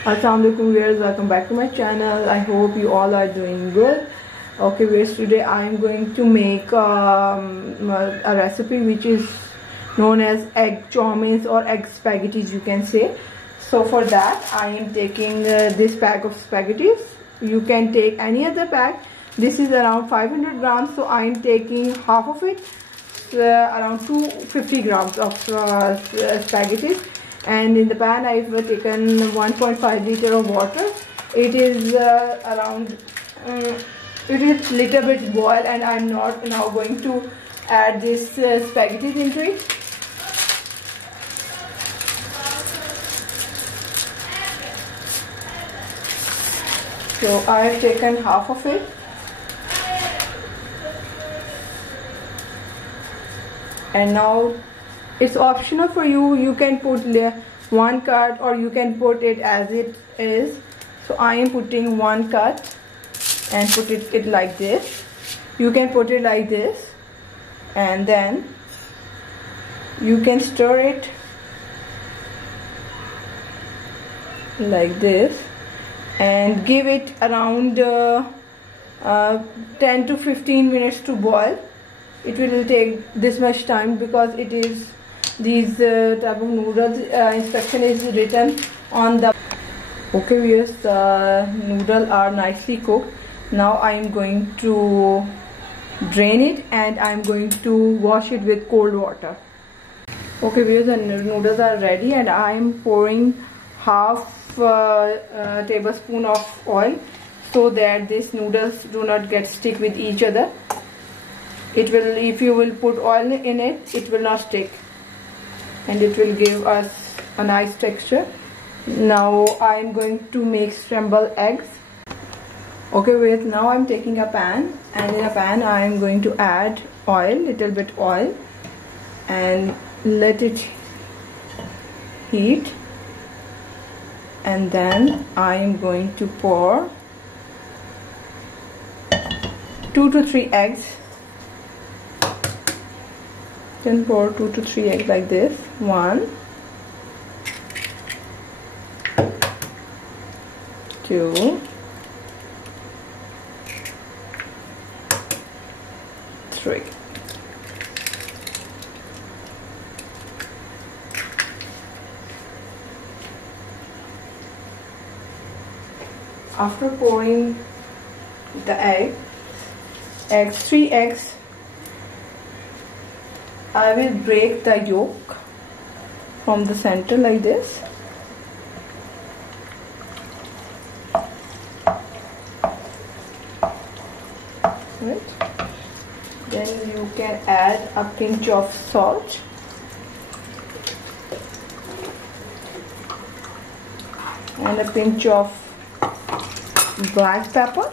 Assalamualaikum viewers, welcome back to my channel. I hope you all are doing good. Okay viewers, today I am going to make a recipe which is known as egg chowmeins or egg spaghettis, you can say. So for that I am taking this pack of spaghettis. You can take any other pack. This is around 500 grams, so I am taking half of it, around 250 grams of spaghettis. And in the pan I've taken 1.5 liter of water. It is it is little bit boiled, and I'm not now going to add this spaghettis into it. So I've taken half of it, and now it's optional for you. You can put one cut or you can put it as it is. So I am putting one cut and put it like this. You can put it like this, and then you can stir it like this and give it around 10 to 15 minutes to boil. It will take this much time because it is these type of noodles instruction is written on the. Okay viewers, the noodles are nicely cooked. Now I am going to drain it and I am going to wash it with cold water. Okay viewers, the noodles are ready, and I am pouring half tablespoon of oil so that these noodles do not get stick with each other. It will, if you will put oil in it, it will not stick, and it will give us a nice texture. Now I am going to make scrambled eggs. Okay, wait, now I am taking a pan, and in a pan I am going to add oil, little bit oil, and let it heat, and then I am going to pour 2 to 3 eggs. Then pour 2 to 3 eggs like this. 1, 2, 3. After pouring the eggs, 3 eggs, I will break the yolk from the center like this. Right. Then you can add a pinch of salt and a pinch of black pepper.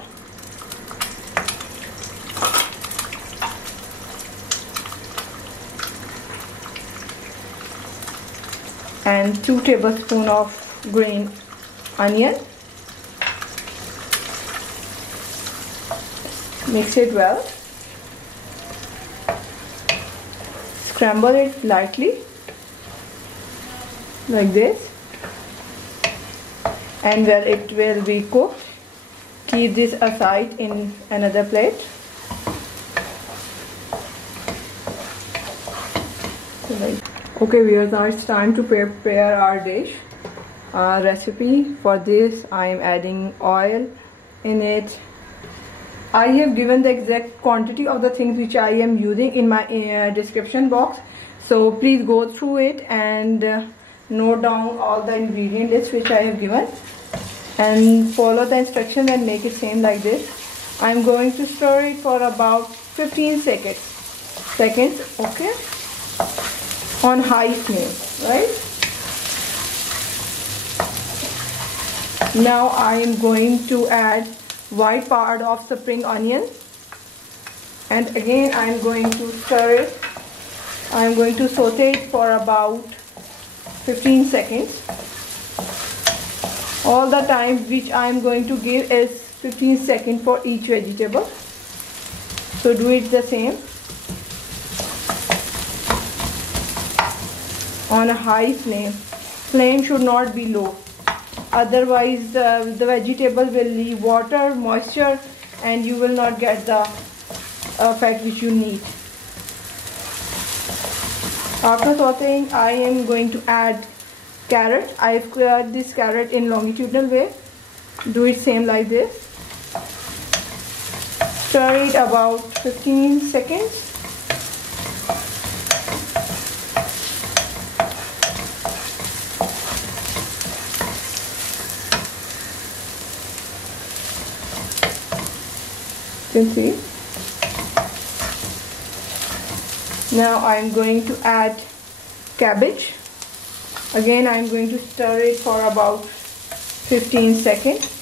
And 2 tablespoons of green onion. Mix it well. Scramble it lightly like this, and while it will be cooked, keep this aside in another plate. Okay viewers, now it's time to prepare our dish. Recipe for this, I am adding oil in it. I have given the exact quantity of the things which I am using in my description box, so please go through it and note down all the ingredient list which I have given, and follow the instructions and make it same like this. I am going to stir it for about 15 seconds, okay, on high flame, right? Now I am going to add white part of spring onion, and again I am going to stir it. I am going to saute it for about 15 seconds. All the time which I am going to give is 15 seconds for each vegetable, so do it the same on a high flame. Flame should not be low. otherwise the vegetable will leave water, moisture, and you will not get the fat which you need. After sauteing, I am going to add carrot. I've cut this carrot in longitudinal way. Do it same like this. Stir it about 15 seconds. You can see. Now I am going to add cabbage. Again, I am going to stir it for about 15 seconds.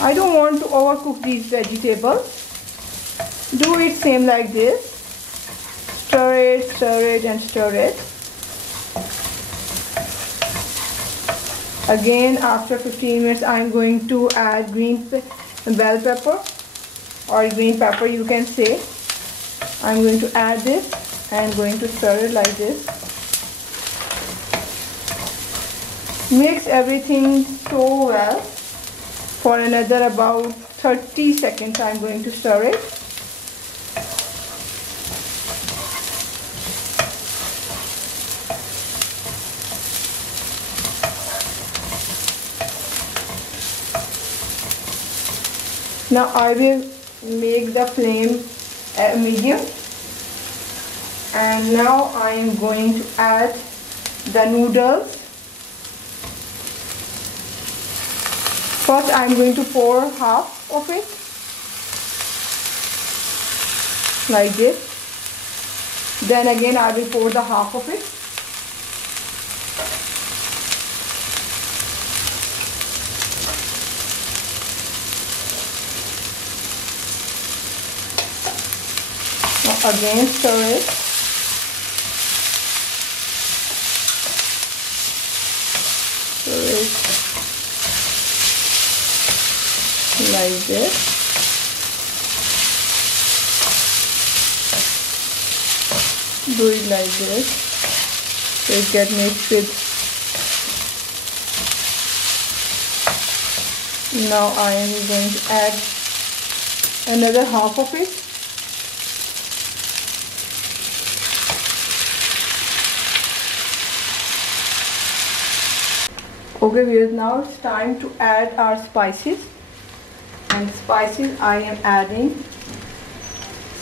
I don't want to overcook these vegetables. Do it same like this. Stir it and stir it. Again, after 15 minutes, I am going to add green bell pepper or green pepper, you can say. I am going to add this and going to stir it like this. Mix everything so well. For another about 30 seconds, I am going to stir it. Now I will make the flame medium, and now I am going to add the noodles. First I am going to pour half of it like this. Then again I will pour the half of it. Again stir it. Stir it like this. Do it like this so it gets mixed with. Now I am going to add another half of it. Okay viewers, now it's time to add our spices. And spices I am adding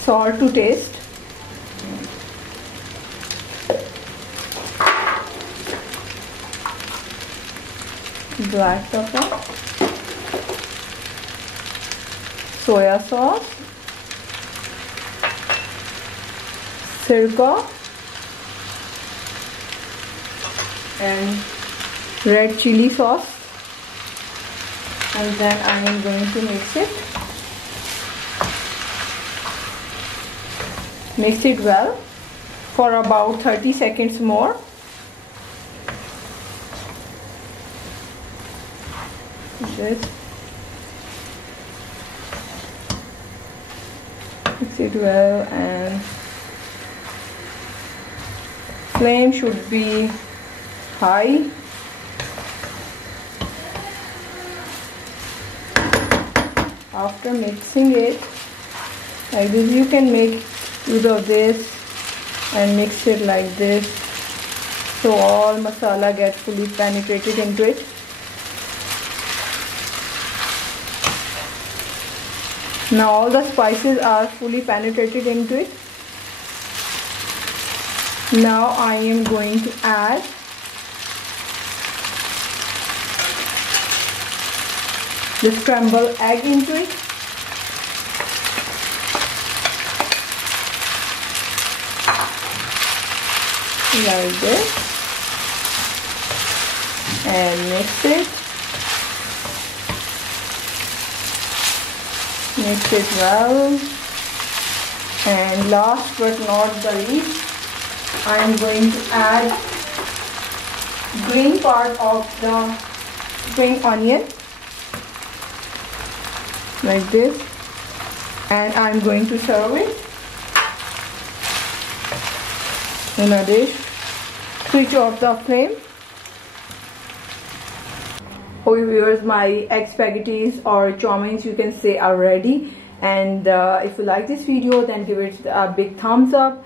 salt to taste. Black pepper. Soy sauce. Sirka. And red chilli sauce, and then I am going to mix it well for about 30 seconds more. This, mix it well, and flame should be high. After mixing it like this, you can make use of this and mix it like this so all masala gets fully penetrated into it. Now all the spices are fully penetrated into it. Now I am going to add the scrambled egg into it. Like this. And mix it. Mix it well. And last but not the least, I am going to add green part of the spring onion. Like this, and I'm going to serve it in a dish. Switch off the flame Okay viewers, my egg spaghettis or chowmeins you can say are ready, and if you like this video then give it a big thumbs up,